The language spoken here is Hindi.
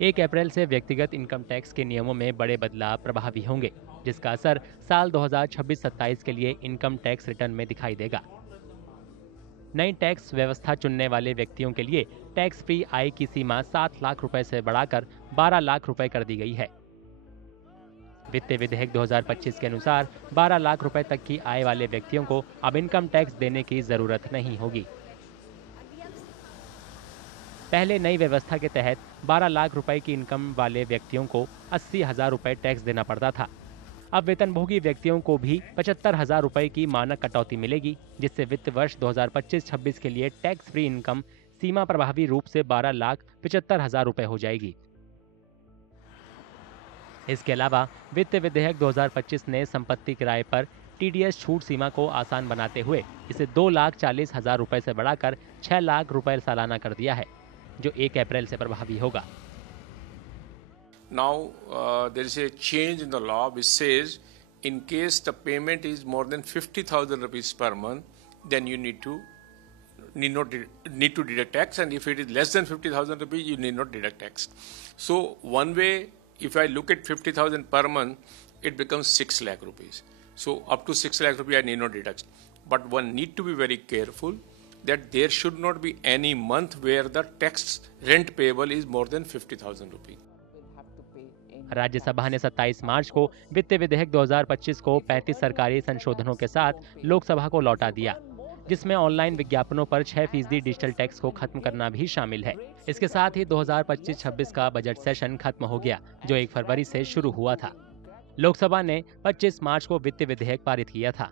1 अप्रैल से व्यक्तिगत इनकम टैक्स के नियमों में बड़े बदलाव प्रभावी होंगे, जिसका असर साल 2026-27 के लिए इनकम टैक्स रिटर्न में दिखाई देगा। नई टैक्स व्यवस्था चुनने वाले व्यक्तियों के लिए टैक्स फ्री आय की सीमा 7 लाख रुपए से बढ़ाकर 12 लाख रुपए कर दी गई है। वित्त विधेयक 2025 के अनुसार 12 लाख रुपए तक की आय वाले व्यक्तियों को अब इनकम टैक्स देने की जरूरत नहीं होगी। पहले नई व्यवस्था के तहत 12 लाख रुपए की इनकम वाले व्यक्तियों को 80,000 रुपए टैक्स देना पड़ता था। अब वेतनभोगी व्यक्तियों को भी 75,000 रुपए की मानक कटौती मिलेगी, जिससे वित्त वर्ष 2025-26 के लिए टैक्स फ्री इनकम सीमा प्रभावी रूप से 12,75,000 रुपए हो जाएगी। इसके अलावा वित्त विधेयक 2025 ने संपत्ति किराए पर टीडीएस छूट सीमा को आसान बनाते हुए इसे 2,40,000 रुपए से बढ़ाकर 6 लाख रुपए सालाना कर दिया है, जो 1 अप्रैल से प्रभावी होगा। Now there is a change in the law which says in case the payment is more than 50,000 rupees per month, then you need to deduct tax, and if it is less than 50,000 rupees, you need not deduct tax. So one way, if I look at 50,000 per month, it becomes 6 lakh rupees. So up to 6 lakh rupees I need not deduct. But one need to be very careful that there should not be any month where the tax rent payable is more than 50,000 rupees. Rajya Sabha ने 27 मार्च को वित्त विधेयक 2025 को 35 सरकारी संशोधनों के साथ लोकसभा को लौटा दिया, जिसमें ऑनलाइन विज्ञापनों पर 6% डिजिटल टैक्स को खत्म करना भी शामिल है। इसके साथ ही 2025-26 का बजट सेशन खत्म हो गया, जो 1 फरवरी से शुरू हुआ था। लोकसभा ने 25 मार्च को वित्त विधेयक पारित किया था।